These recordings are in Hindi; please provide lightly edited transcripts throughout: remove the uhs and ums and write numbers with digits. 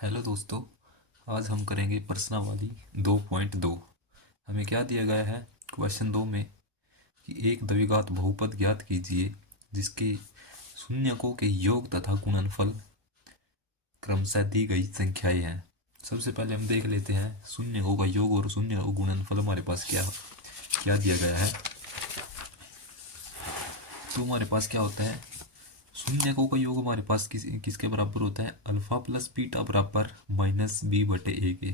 हेलो दोस्तों। आज हम करेंगे प्रश्नावली 2.2। हमें क्या दिया गया है क्वेश्चन 2 में कि एक द्विघात बहुपद ज्ञात कीजिए जिसके शून्यकों के योग तथा गुणनफल क्रमशः दी गई संख्याएं हैं। सबसे पहले हम देख लेते हैं शून्यकों का योग और शून्य और गुणनफल हमारे पास क्या क्या दिया गया है। तो हमारे पास क्या होता है, शून्यकों का योग हमारे पास किसके बराबर होता है, अल्फा प्लस बीटा बराबर माइनस बी बटे ए के।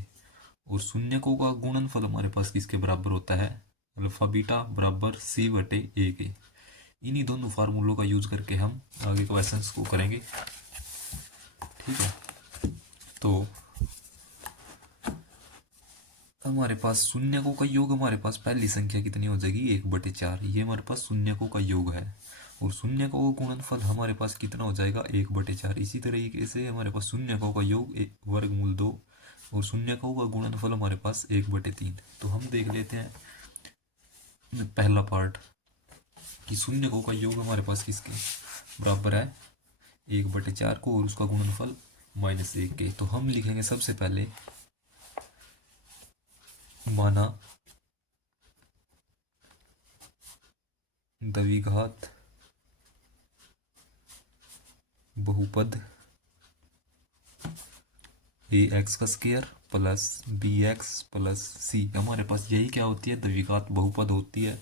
और शून्यकों का गुणनफल हमारे पास किसके बराबर होता है, अल्फा बीटा बराबर सी बटे ए के। इन्हीं दोनों फार्मूलों का यूज करके हम आगे क्वेश्चंस को करेंगे। ठीक है, तो हमारे पास शून्यकों का योग, हमारे पास पहली संख्या कितनी हो जाएगी, 1/4। ये हमारे पास शून्यकों का योग है। और शून्यकों का गुणनफल हमारे पास कितना हो जाएगा, 1/4। इसी तरीके से हमारे पास शून्यकों का योग वर्गमूल 2 और शून्यकों का गुणनफल हमारे पास 1/3। तो हम देख लेते हैं पहला पार्ट कि शून्यकों का योग हमारे पास किसके बराबर है, 1/4 को, और उसका गुणनफल -1 के। तो हम लिखेंगे सबसे पहले, माना द्विघात बहुपद ax का square plus bx plus c। हमारे पास यही क्या होती है, द्विघात बहुपद होती है।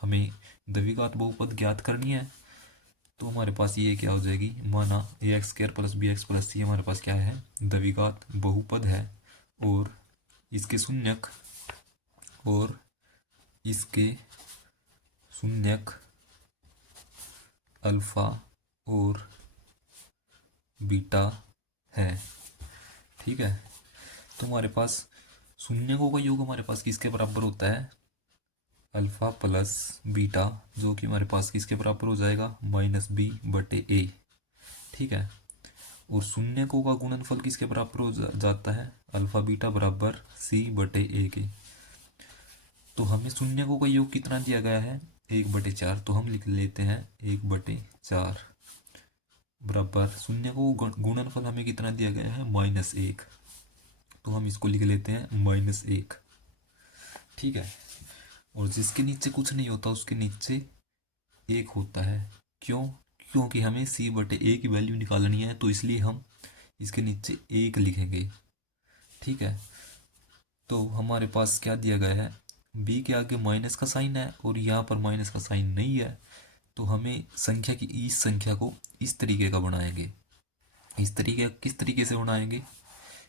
हमें द्विघात बहुपद ज्ञात करनी है। तो हमारे पास ये क्या हो जाएगी, माना ax square plus bx plus c हमारे पास क्या है, द्विघात बहुपद है। और इसके शून्यक और इसके शून्यक अल्फा और बीटा है। ठीक है, तो हमारे पास शून्यकों का योग हमारे पास किसके बराबर होता है, अल्फा प्लस बीटा, जो कि हमारे पास किसके बराबर हो जाएगा, -b/a। ठीक है, और शून्यकों का गुणनफल किसके बराबर हो जाता है, अल्फा बीटा बराबर c/a के। तो हमें शून्यकों का योग कितना दिया गया है, 1/4। तो हम लिख लेते हैं 1/4 बराबर शून्यकों का गुणनफल हमें कितना दिया गया है, -1। तो हम इसको लिख लेते हैं -1। ठीक है, और जिसके नीचे कुछ नहीं होता उसके नीचे 1 होता है। क्यों, क्योंकि हमें c/a की वैल्यू निकालनी है, तो इसलिए हम इसके नीचे 1 लिखेंगे। ठीक है, तो हमारे पास क्या दिया गया है, b के आगे माइनस का साइन है और यहाँ पर माइनस का साइन नहीं है। तो हमें संख्या की इस संख्या को इस तरीके का बनाएंगे। इस तरीके किस तरीके से बनाएंगे,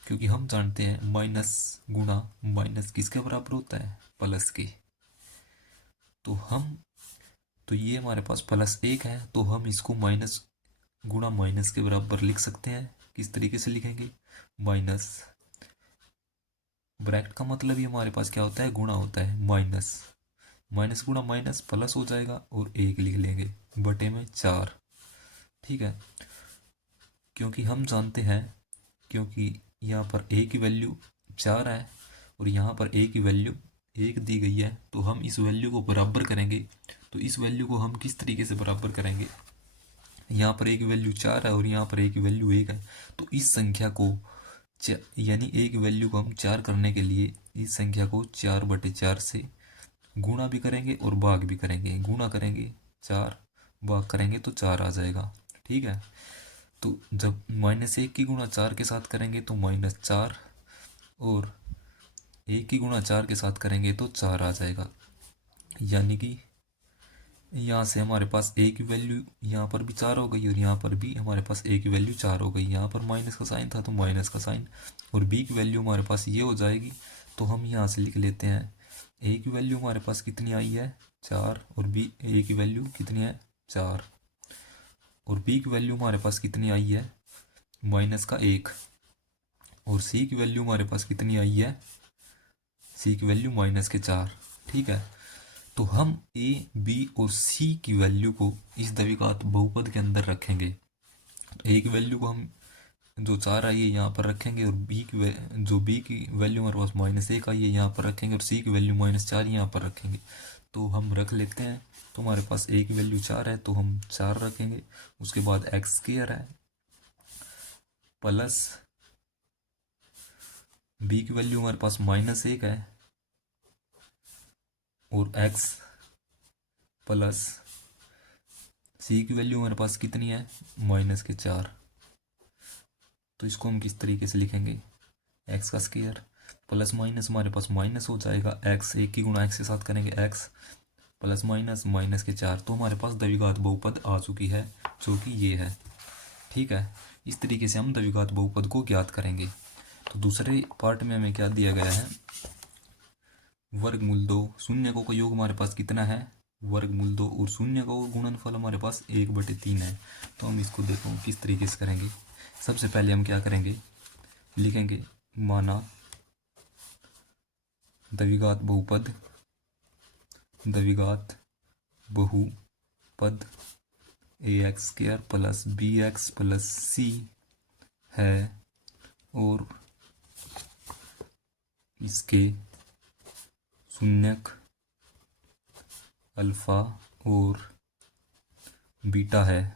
क्योंकि हम जानते हैं माइनस गुणा माइनस किसके बराबर होता है, प्लस के। तो हम, तो ये हमारे पास +1 है, तो हम इसको माइनस गुणा माइनस के बराबर लिख सकते हैं। किस तरीके से लिखेंगे, माइनस, ब्रैकेट का मतलब ही हमारे पास क्या होता है, गुणा होता है, माइनस माइनस गुणा माइनस प्लस हो जाएगा और 1 लिख लेंगे बटे में 4। ठीक है, क्योंकि हम जानते हैं, क्योंकि यहाँ पर a की वैल्यू 4 है और यहाँ पर a की वैल्यू 1 दी गई है, तो हम इस वैल्यू को बराबर करेंगे। तो इस वैल्यू को हम किस तरीके से बराबर करेंगे, यहाँ पर a की वैल्यू 4 है और यहाँ पर a की वैल्यू 1 है। तो इस संख्या को यानी a की वैल्यू को हम 4 करने के लिए इस संख्या को 4/4 से गुणा भी करेंगे और भाग भी करेंगे। गुणा करेंगे 4, भाग करेंगे तो 4 आ जाएगा। ठीक है, तो जब -1 की गुणा 4 के साथ करेंगे तो -4, और 1 की गुणा 4 के साथ करेंगे तो 4 आ जाएगा। यानी कि यहाँ से हमारे पास a की वैल्यू यहाँ पर भी 4 हो गई और यहाँ पर भी हमारे पास a की वैल्यू 4 हो गई। यहाँ पर माइनस का साइन था तो माइनस का साइन, और b की वैल्यू हमारे पास ये हो जाएगी। तो हम यहाँ से लिख लेते हैं a की वैल्यू हमारे पास कितनी आई है, 4, और a की वैल्यू कितनी है, 4, और b की वैल्यू हमारे पास कितनी आई है, -1, और c की वैल्यू हमारे पास कितनी आई है, c की वैल्यू -4। ठीक है, तो हम a, b और c की वैल्यू को इस द्विघात बहुपद के अंदर रखेंगे। तो a की वैल्यू को हम जो 4 आई है यहाँ पर रखेंगे, और जो b की वैल्यू हमारे पास -1 आई है यहाँ पर रखेंगे, और c की वैल्यू -4 यहाँ पर रखेंगे। तो हम रख लेते हैं। तो हमारे पास a की वैल्यू 4 है तो हम 4 रखेंगे। उसके बाद x स्क्वायर है प्लस बी की वैल्यू हमारे पास -1 है और x प्लस सी की वैल्यू हमारे पास कितनी है -4। तो इसको हम किस तरीके से लिखेंगे, x का स्क्वायर प्लस माइनस हमारे पास माइनस हो जाएगा, x 1 की गुणा x के साथ करेंगे, x प्लस माइनस -4। तो हमारे पास द्विघात बहुपद आ चुकी है जो कि ये है। ठीक है, इस तरीके से हम द्विघात बहुपद को ज्ञात करेंगे। तो दूसरे पार्ट में हमें क्या दिया गया है, वर्गमूल 2 शून्यकों का योग हमारे पास कितना है वर्गमूल 2 और शून्यकों का गुणनफल हमारे पास 1/3 है। तो हम इसको देखो किस तरीके से करेंगे। सबसे पहले हम क्या करेंगे, लिखेंगे माना द्विघात बहुपद ax² plus bx plus c है और इसके शून्यक अल्फा और बीटा है।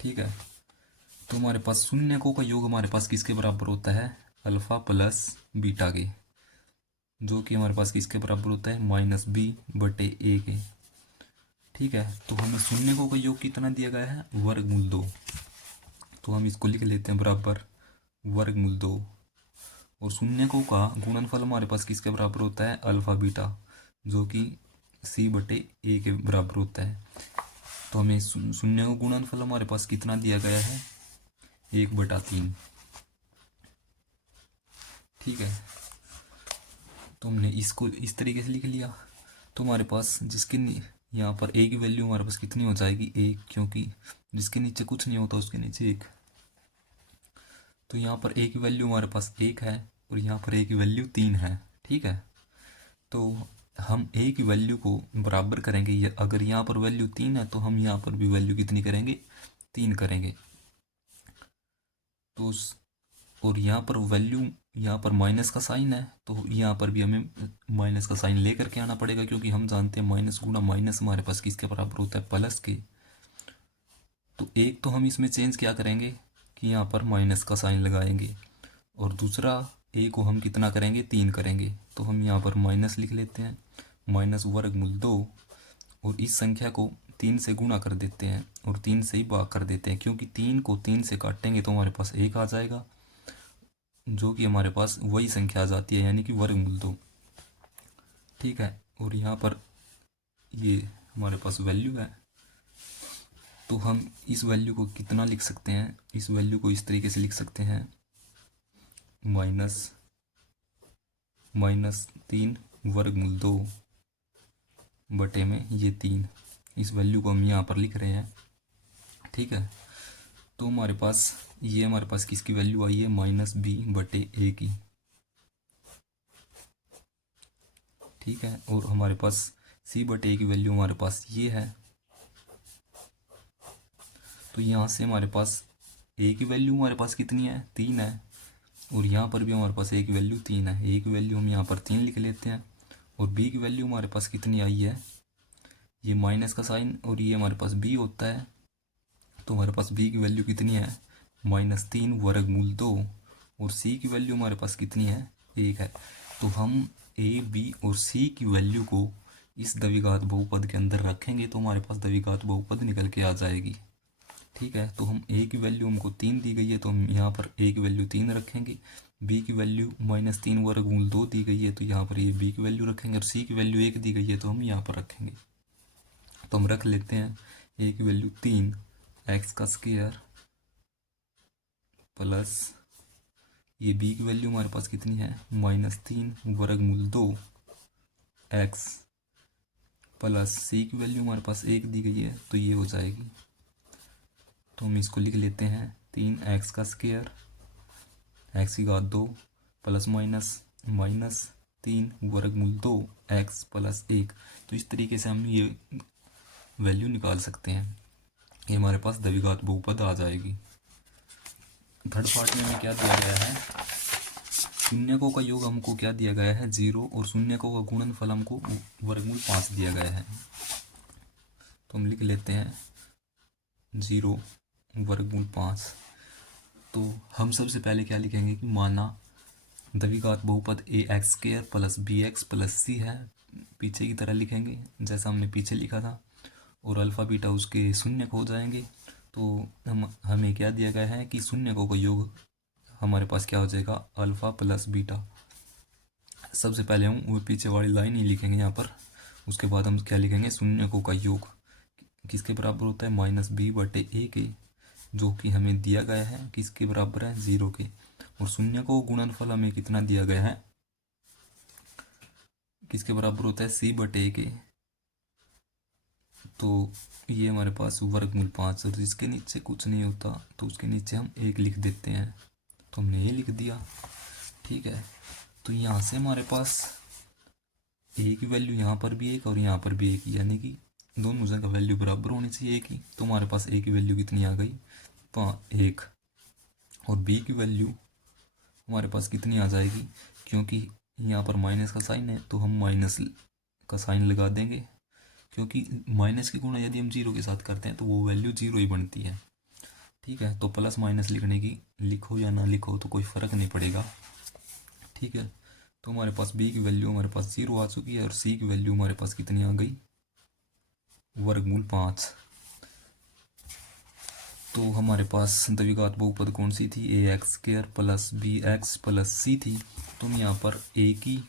ठीक है, तो हमारे पास शून्यकों का योग हमारे पास किसके बराबर होता है, अल्फा प्लस बीटा के, जो कि हमारे पास किसके बराबर होता है -b/a के। ठीक है, तो हमें शून्यकों का योग कितना दिया गया है वर्गमूल 2। तो हम इसको लिख लेते हैं बराबर वर्गमूल 2 और शून्यकों का गुणनफल हमारे पास किसके बराबर होता है अल्फा बीटा, जो कि c/a के बराबर होता है। तो हमें शून्य का गुणनफल हमारे पास कितना दिया गया है 1/3। ठीक है, तो हमने इसको इस तरीके से लिख लिया। तो हमारे पास जिसके यहाँ पर a की वैल्यू हमारे पास कितनी हो जाएगी 1, क्योंकि जिसके नीचे कुछ नहीं होता उसके नीचे 1। तो यहाँ पर a की वैल्यू हमारे पास 1 है और यहाँ पर a की वैल्यू 3 है। ठीक है, तो हम a की वैल्यू को बराबर करेंगे, या अगर यहाँ पर वैल्यू 3 है तो हम यहाँ पर भी वैल्यू कितनी करेंगे 3 करेंगे। तो और यहाँ पर वैल्यू यहाँ पर माइनस का साइन है तो यहाँ पर भी हमें माइनस का साइन लेकर के आना पड़ेगा, क्योंकि हम जानते हैं माइनस गुणा माइनस हमारे पास किसके बराबर होता है प्लस के। तो एक तो हम इसमें चेंज क्या करेंगे कि यहाँ पर माइनस का साइन लगाएंगे और दूसरा a को हम कितना करेंगे 3 करेंगे। तो हम यहाँ पर माइनस लिख लेते हैं माइनस वर्गमूल 2 और इस संख्या को 3 से गुणा कर देते हैं और 3 से ही भाग कर देते हैं, क्योंकि 3 को 3 से काटेंगे तो हमारे पास 1 आ जाएगा, जो कि हमारे पास वही संख्या आ जाती है यानी कि वर्गमूल 2। ठीक है, और यहाँ पर ये हमारे पास वैल्यू है। तो हम इस वैल्यू को कितना लिख सकते हैं, इस वैल्यू को इस तरीके से लिख सकते हैं -3 वर्गमूल 2 बटे में ये 3। इस वैल्यू को हम यहाँ पर लिख रहे हैं। ठीक है, तो हमारे पास ये हमारे पास किसकी वैल्यू आई है -b/a की। ठीक है, और हमारे पास c/a की वैल्यू हमारे पास ये है। तो यहाँ से हमारे पास a की वैल्यू हमारे पास कितनी है 3 है और यहाँ पर भी हमारे पास a की वैल्यू 3 है। a की वैल्यू हम यहाँ पर 3 लिख लेते हैं और b की वैल्यू हमारे पास कितनी आई है, ये माइनस का साइन और ये हमारे पास b होता है। तो हमारे पास b की वैल्यू कितनी है -3 वर्गमूल 2 और c की वैल्यू हमारे पास कितनी है 1 है। तो हम a, b और c की वैल्यू को इस द्विघात बहुपद के अंदर रखेंगे तो हमारे पास द्विघात बहुपद निकल के आ जाएगी। ठीक है, तो हम a की वैल्यू हमको 3 दी गई है तो हम यहाँ पर a की वैल्यू 3 रखेंगे। b की वैल्यू -3 वर्गमूल 2 दी गई है तो यहाँ पर ये b की वैल्यू रखेंगे और c की वैल्यू 1 दी गई है तो हम यहाँ पर रखेंगे। तो हम रख लेते हैं a की वैल्यू 3 x का स्क्वायर प्लस ये b की वैल्यू हमारे पास कितनी है -3 वर्गमूल 2 x प्लस c की वैल्यू हमारे पास 1 दी गई है तो ये हो जाएगी। तो हम इसको लिख लेते हैं 3x का स्क्वायर x की घात 2 प्लस माइनस 3 वर्गमूल 2 x प्लस 1। तो इस तरीके से हम ये वैल्यू निकाल सकते हैं, ये हमारे पास द्विघात बहुपद आ जाएगी। थर्ड पार्ट में हमें क्या दिया गया है, शून्यकों का योग हमको क्या दिया गया है 0 और शून्यकों का गुणनफल हमको वर्गमूल 5 दिया गया है। तो हम लिख लेते हैं 0 वर्गमूल 5। तो हम सबसे पहले क्या लिखेंगे कि माना द्विघात बहुपद a x square plus b x plus c है, पीछे की तरह लिखेंगे जैसा हमने पीछे लिखा था, और अल्फ़ा बीटा उसके शून्य हो जाएंगे। तो हमें क्या दिया गया है कि शून्यकों का योग हमारे पास क्या हो जाएगा, अल्फ़ा प्लस बीटा। सबसे पहले हम वो पीछे वाली लाइन ही लिखेंगे यहाँ पर, उसके बाद हम क्या लिखेंगे, शून्यकों का योग किसके बराबर होता है, माइनस बी बटे ए के, जो कि हमें दिया गया है किसके बराबर है, 0 के। और शून्य को गुणनफल हमें कितना दिया गया है, किसके बराबर होता है, सी बटे ए के। तो ये हमारे पास वर्गमूल 5, और जिसके नीचे कुछ नहीं होता तो उसके नीचे हम 1 लिख देते हैं। तो हमने ये लिख दिया, ठीक है। तो यहाँ से हमारे पास ए की वैल्यू यहाँ पर भी 1 और यहाँ पर भी 1, यानी कि दोनों जगह वैल्यू बराबर होनी चाहिए एक ही। तो हमारे पास ए की वैल्यू कितनी आ गई, 1, और बी की वैल्यू हमारे पास कितनी आ जाएगी, क्योंकि यहाँ पर माइनस का साइन है तो हम माइनस का साइन लगा देंगे, क्योंकि माइनस की गुणा यदि हम 0 के साथ करते हैं तो वो वैल्यू 0 ही बनती है, ठीक है। तो प्लस माइनस लिखने की, लिखो या ना लिखो तो कोई फ़र्क नहीं पड़ेगा, ठीक है। तो हमारे पास बी की वैल्यू हमारे पास 0 आ चुकी है, और सी की वैल्यू हमारे पास कितनी आ गई, वर्गमूल 5। तो हमारे पास द्विघात बहुपद कौन सी थी, a x square plus b x plus c थी। तो हम यहाँ पर ए की,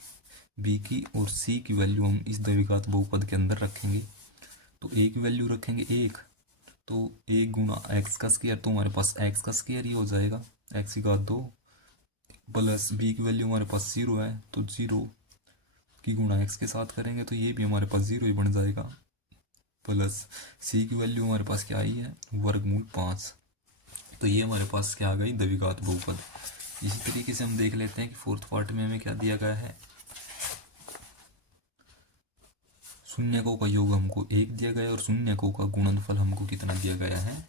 बी की और सी की वैल्यू हम इस द्विघात बहुपद के अंदर रखेंगे। तो ए की वैल्यू रखेंगे 1, तो 1 गुणा एक्स का स्क्वायर, तो हमारे पास एक्स का स्क्वायर ही हो जाएगा, एक्स की घात 2, प्लस बी की वैल्यू हमारे पास 0 है, तो 0 की गुणा एक्स के साथ करेंगे तो ये भी हमारे पास 0 ही बन जाएगा, प्लस सी की वैल्यू हमारे पास क्या आई है, वर्गमूल 5। तो ये हमारे पास क्या आ गई, द्विघात बहुपद। इसी तरीके से हम देख लेते हैं कि फोर्थ पार्ट में हमें क्या दिया गया है, शून्यकों का योग हमको 1 दिया गया है, और शून्यकों का गुणनफल हमको कितना दिया गया है,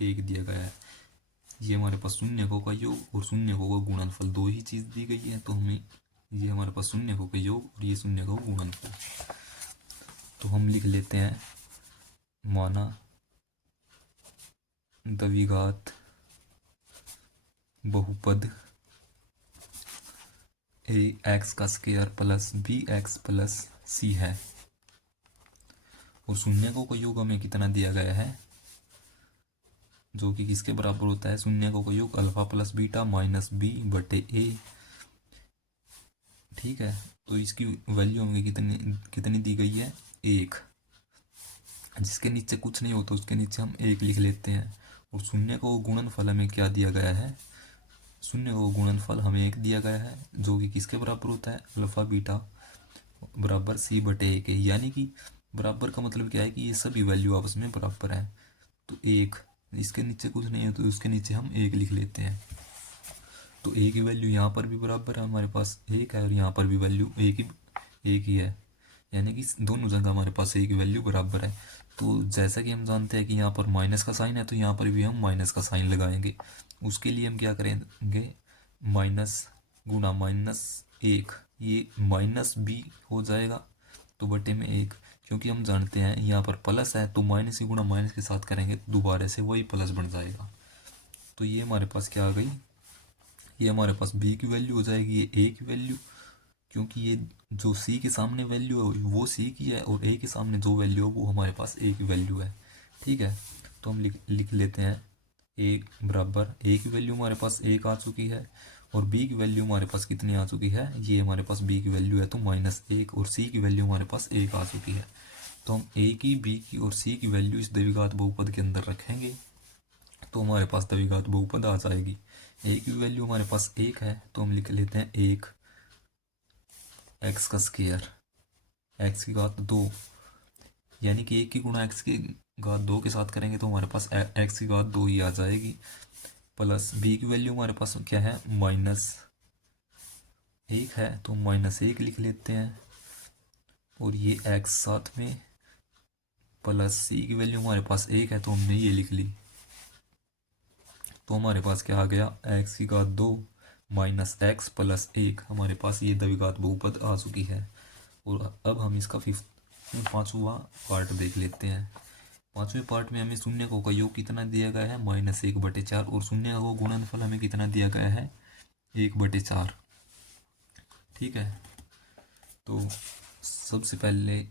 1 दिया गया है। ये हमारे पास शून्यकों का योग और शून्यकों का गुणनफल, दो ही चीज़ दी गई है, तो हमें ये हमारे पास शून्यकों का योग और ये शून्यकों का गुणनफल। तो हम लिख लेते हैं, माना द्विघात बहुपद ए एक्स का square plus b x plus c है, और शून्यकों का योग हमें कितना दिया गया है, जो कि किसके बराबर होता है, शून्यकों का योग alpha plus beta minus B बटे ए, ठीक है। तो इसकी वैल्यू हमें कितनी कितनी दी गई है, 1, जिसके नीचे कुछ नहीं होता उसके नीचे हम 1 लिख लेते हैं। और शून्य को गुणनफल हमें क्या दिया गया है, शून्य को गुणनफल हमें 1 दिया गया है, जो कि किसके बराबर होता है, अल्फा बीटा बराबर सी बटे ए के, यानी कि बराबर का मतलब क्या है कि ये सभी वैल्यू आपस में बराबर है। तो 1, इसके नीचे कुछ नहीं है तो उसके नीचे हम 1 लिख लेते हैं। तो ए की वैल्यू यहाँ पर भी बराबर है, हमारे पास 1 है, और यहाँ पर भी वैल्यू एक ही है, यानी कि दोनों जगह हमारे पास ए की वैल्यू बराबर है। तो जैसा कि हम जानते हैं कि यहाँ पर माइनस का साइन है, तो यहाँ पर भी हम माइनस का साइन लगाएंगे। उसके लिए हम क्या करेंगे, माइनस गुणा माइनस 1, ये माइनस बी हो जाएगा, तो बटे में 1, क्योंकि हम जानते हैं यहाँ पर प्लस है, तो माइनस की गुणा माइनस के साथ करेंगे तो दोबारा से वही प्लस बन जाएगा। तो ये हमारे पास क्या आ गई, ये हमारे पास बी की वैल्यू हो जाएगी, ये ए की वैल्यू, क्योंकि ये जो सी के सामने वैल्यू है वो सी की है, और ए के सामने जो वैल्यू है वो हमारे पास ए की वैल्यू है, ठीक है। तो हम लिख लेते हैं, ए बराबर, ए की वैल्यू हमारे पास 1 आ चुकी है, और बी की वैल्यू हमारे पास कितनी आ चुकी है, ये हमारे पास बी की वैल्यू है तो -1, और सी की वैल्यू हमारे पास 1 आ चुकी है। तो हम ए की, बी की और सी की वैल्यू इस द्विघात बहुपद के अंदर रखेंगे, तो हमारे पास द्विघात बहुपद आ जाएगी। ए की वैल्यू हमारे पास 1 है, तो हम लिख लेते हैं 1 एक्स का स्क्वायर, एक्स की घात 2, यानी कि 1 की गुणा एक्स की घात 2 के साथ करेंगे तो हमारे पास एक्स की घात 2 ही आ जाएगी, प्लस बी की वैल्यू हमारे पास क्या है, -1 है, तो -1 लिख लेते हैं, और ये एक्स साथ में, प्लस सी की वैल्यू हमारे पास 1 है तो हमने ये लिख ली। तो हमारे पास क्या आ गया, एक्स की घात 2 माइनस एक्स प्लस 1, हमारे पास ये द्विघात बहुपद आ चुकी है। और अब हम इसका पांचवा पार्ट देख लेते हैं। पांचवें पार्ट में हमें शून्यकों का योग कितना दिया गया है, -1/4, और शून्य का गुणनफल हमें कितना दिया गया है, 1/4। ठीक है, तो सबसे पहले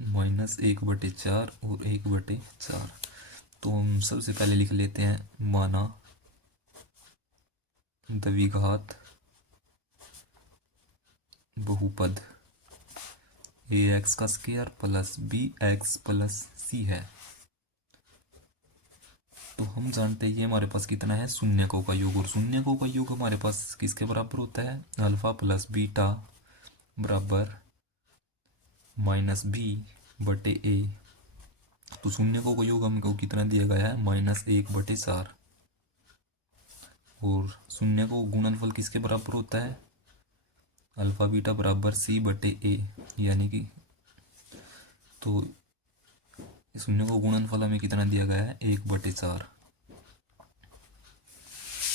-1/4 और 1/4। तो हम सबसे पहले लिख लेते हैं माना द्विघात बहुपद ax का square plus bx plus c है। तो हम जानते हैं ये हमारे पास कितना है, शून्यकों का योग, और शून्यकों का योग हमारे पास किसके बराबर होता है, अल्फा प्लस बीटा बराबर -b/a। तो शून्यकों का योग हमको कितना दिया गया है, -1/4। और शून्य को गुणनफल किसके बराबर होता है, अल्फा बीटा बराबर c/a, यानी कि तो शून्य को गुणनफल हमें कितना दिया गया है, 1/4।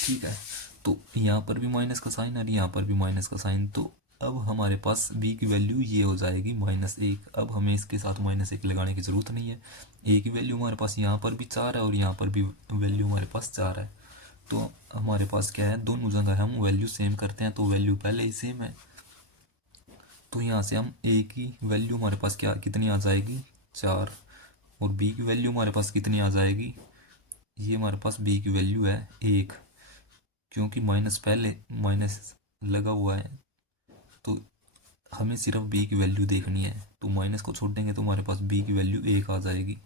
ठीक है, तो यहाँ पर भी माइनस का साइन और यहाँ पर भी माइनस का साइन। तो अब हमारे पास b की वैल्यू ये हो जाएगी -1। अब हमें इसके साथ -1 लगाने की ज़रूरत नहीं है। a की वैल्यू हमारे पास यहाँ पर भी 4 है और यहाँ पर भी वैल्यू हमारे पास 4 है। तो हमारे पास क्या है, दोनों जगह हम वैल्यू सेम करते हैं, तो वैल्यू पहले ही सेम है। तो यहाँ से हम a की वैल्यू हमारे पास क्या कितनी आ जाएगी, 4, और b की वैल्यू हमारे पास कितनी आ जाएगी, ये हमारे पास b की वैल्यू है 1, क्योंकि माइनस पहले माइनस लगा हुआ है। तो हमें सिर्फ b की वैल्यू देखनी है, तो माइनस को छोड़ देंगे तो हमारे पास b की वैल्यू 1 आ जाएगी।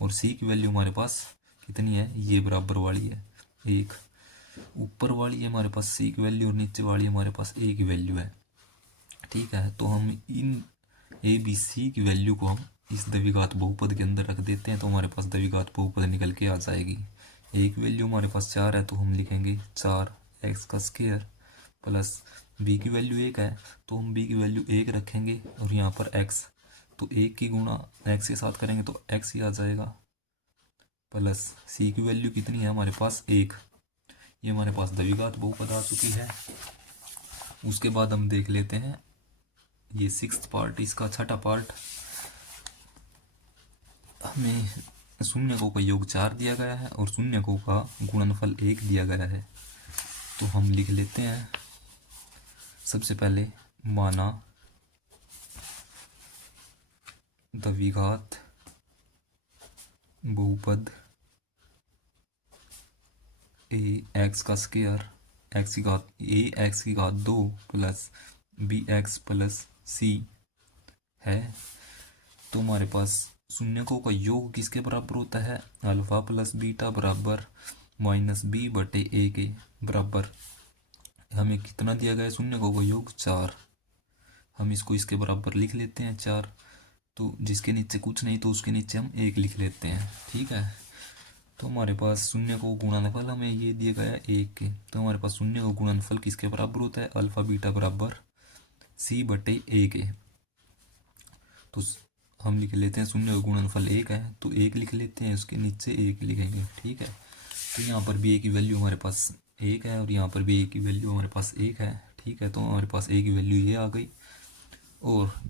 और c की वैल्यू हमारे पास कितनी है, ये बराबर वाली है 1, ऊपर वाली है हमारे पास c की वैल्यू और नीचे वाली हमारे पास a की वैल्यू है। ठीक है, तो हम इन a b c की वैल्यू को हम इस द्विघात बहुपद के अंदर रख देते हैं, तो हमारे पास द्विघात बहुपद निकल के आ जाएगी। a की वैल्यू हमारे पास 4 है, तो हम लिखेंगे 4x का स्क्वायर प्लस b की वैल्यू 1 है, तो हम b की वैल्यू 1 रखेंगे, और यहाँ पर x, तो 1 की गुणा x के साथ करेंगे तो x ही आ जाएगा, प्लस c की वैल्यू कितनी है हमारे पास 1। ये हमारे पास द्विघात बहुपद आ चुकी है। उसके बाद हम देख लेते हैं ये 6th पार्ट, इसका छठा पार्ट। हमें शून्यकों का योग 4 दिया गया है और शून्यकों का गुणनफल 1 दिया गया है। तो हम लिख लेते हैं सबसे पहले माना द्विघात बहुपद ax का स्क्वायर x की घात ax की घात 2 प्लस bx प्लस c है। तो हमारे पास शून्यकों का योग किसके बराबर होता है, अल्फा प्लस बीटा बराबर -b/a के बराबर। हमें कितना दिया गया है, शून्यकों का योग 4। हम इसको इसके बराबर लिख लेते हैं 4। तो जिसके नीचे कुछ नहीं तो उसके नीचे हम 1 लिख लेते हैं। ठीक है, तो हमारे पास शून्य को गुणनफल हमें ये दिया गया है 1 के। तो हमारे पास शून्य का गुणनफल किसके बराबर होता है, अल्फा बीटा बराबर c/a के। तो हम लिख लेते हैं शून्य का गुणनफल 1 है, तो 1 लिख लेते हैं, उसके नीचे 1 लिखेंगे। ठीक है, तो यहाँ पर भी a की वैल्यू हमारे पास 1 है और यहाँ पर भी a की वैल्यू हमारे पास 1 है। ठीक है, तो हमारे पास a की वैल्यू ये आ गई, और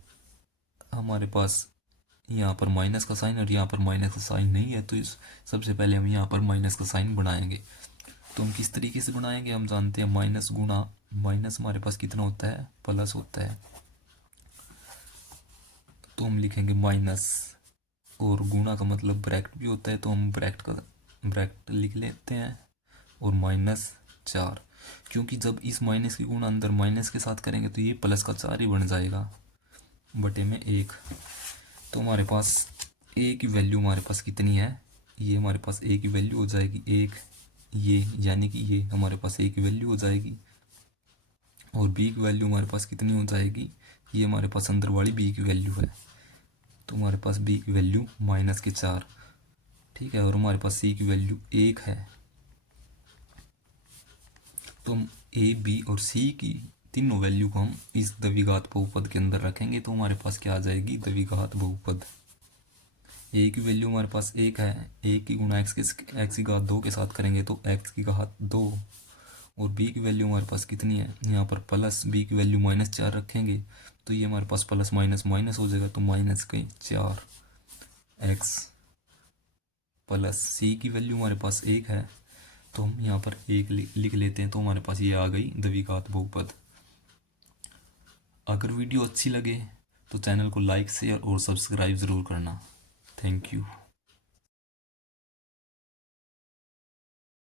हमारे पास यहाँ पर माइनस का साइन और यहाँ पर माइनस का साइन नहीं है, तो इस सबसे पहले हम यहाँ पर माइनस का साइन बनाएंगे। तो हम किस तरीके से बनाएंगे, हम जानते हैं माइनस गुणा माइनस हमारे पास कितना होता है, प्लस होता है। तो हम लिखेंगे माइनस, और गुणा का मतलब ब्रैकेट भी होता है, तो हम ब्रैकेट लिख लेते हैं, और -4, क्योंकि जब इस माइनस की गुणा अंदर माइनस के साथ करेंगे तो ये प्लस का 4 ही बन जाएगा बटे में 1। तो हमारे पास a की वैल्यू हमारे पास कितनी है, ये हमारे पास a की वैल्यू हो जाएगी 1, ये यानी कि ये हमारे पास a की वैल्यू हो जाएगी, और b की वैल्यू हमारे पास कितनी हो जाएगी, ये हमारे पास अंदर वाली b की वैल्यू है। तो हमारे पास b की वैल्यू -4। ठीक है, और हमारे पास c की वैल्यू 1 है। तो हम a b और c की तीनों वैल्यू को हम इस द्विघात बहुपद के अंदर रखेंगे, तो हमारे पास क्या आ जाएगी, द्विघात बहुपद। a की वैल्यू हमारे पास 1 है, 1 की गुणा x की घात 2 के साथ करेंगे तो x की घात 2, और b की वैल्यू हमारे पास कितनी है, यहाँ पर प्लस b की वैल्यू -4 रखेंगे, तो ये हमारे पास प्लस माइनस माइनस हो जाएगा, तो -4x प्लस c की वैल्यू हमारे पास 1 है, तो हम यहाँ पर एक लिख लेते हैं, तो हमारे पास ये आ गई द्विघात बहुपद। अगर वीडियो अच्छी लगे तो चैनल को लाइक शेयर और सब्सक्राइब ज़रूर करना। Thank you.